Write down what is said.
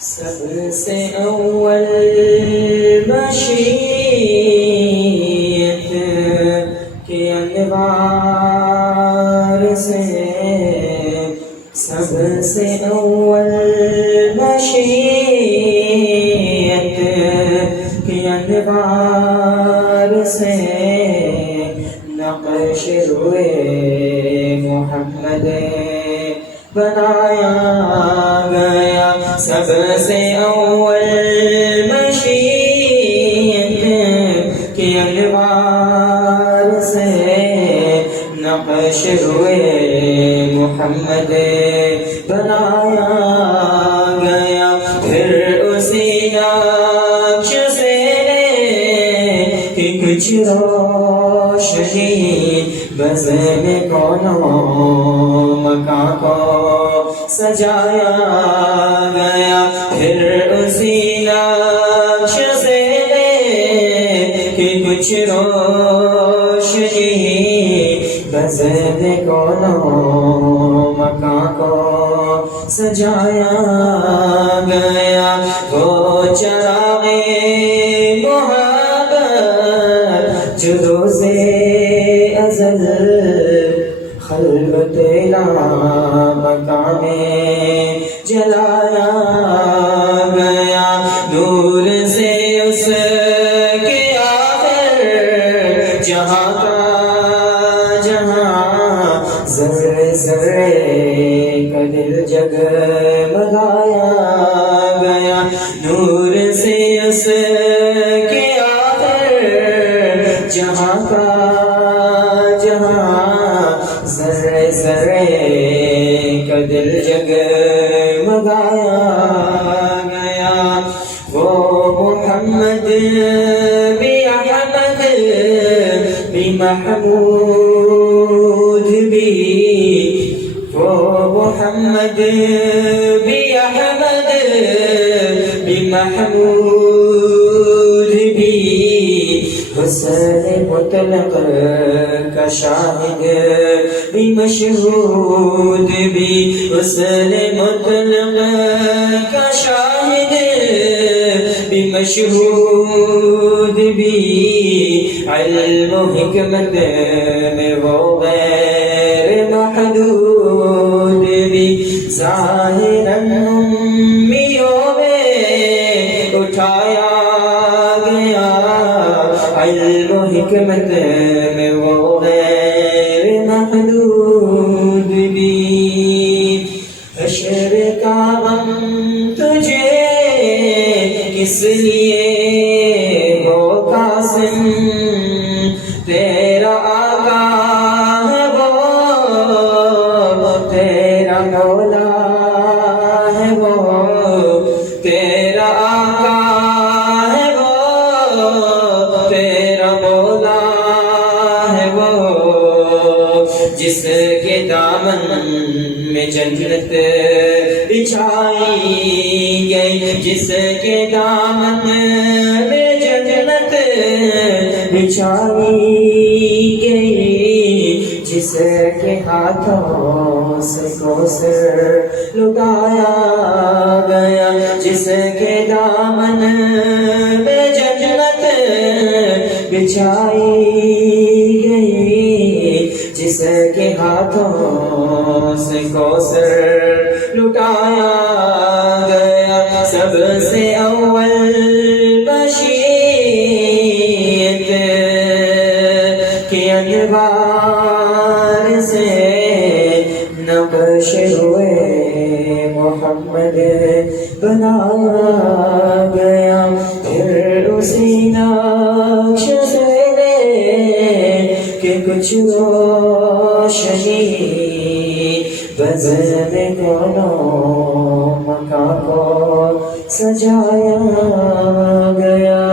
سب سے اول مشیت کے انوار سے، سب سے اول مشیت کے انوار سے نقش روئے محمد بنایا گیا۔ سب سے اول مشیت کے انوار سے نقش روئے محمد بنایا گیا۔ پھر اسی نقش سے کہ کچھ روشنی بزم کونوں مکان کو سجایا گیا۔ پھر اسی نقش سے کہ کچھ روشنی بزم کونوں مکان کو سجایا گیا۔ وہ چراغ محبت جو روز ازل خلوت لامکان میں جلایا گیا، نور سے اس کے آخر جہاں کا جہاں ذرے ذرے کا دل جگمگایا گیا، نور سے اس کے آخر جہاں کا جہاں ذرے ذرے کا دل جگمگایا گیا۔ وہ محمد بھی احمد بھی محمود بھی، وہ محمد بھی احمد بھی محمود بھی، حسن مطلق کا شاہد بھی مشہود بھی، حسن مطلق کا شاہد بھی مشہود بھی، علم و حکمت میں وہ غیر محدود بھی، ظاہراً امیوں میں اٹھایا گیا، علم و حکمت میں وہ غیر محدود بھی۔ حشر کا غم تجھے کس لیے ہو قاسم، تیرا آقا ہے وہ تیرا مولا ہے وہ، تیرا آقا ہے وہ تیرا مولا ہے وہ، جس کے دامن میں جنت بچھائی گئی، جس کے دامن میں جنت بچھائی گئی، جس کے ہاتھوں سے کوثر لٹایا گیا، جس کے دامن میں جنت بچھائی گئی، جس کے ہاتھوں سے کوثر لٹایا گیا۔ سب سے اول مشیت کے انوار سے نقش روئے محمد بنایا گیا۔ پھر اسی نقش سے کہ کچھ روشنی بزم کونوں مکان کو سجایا گیا۔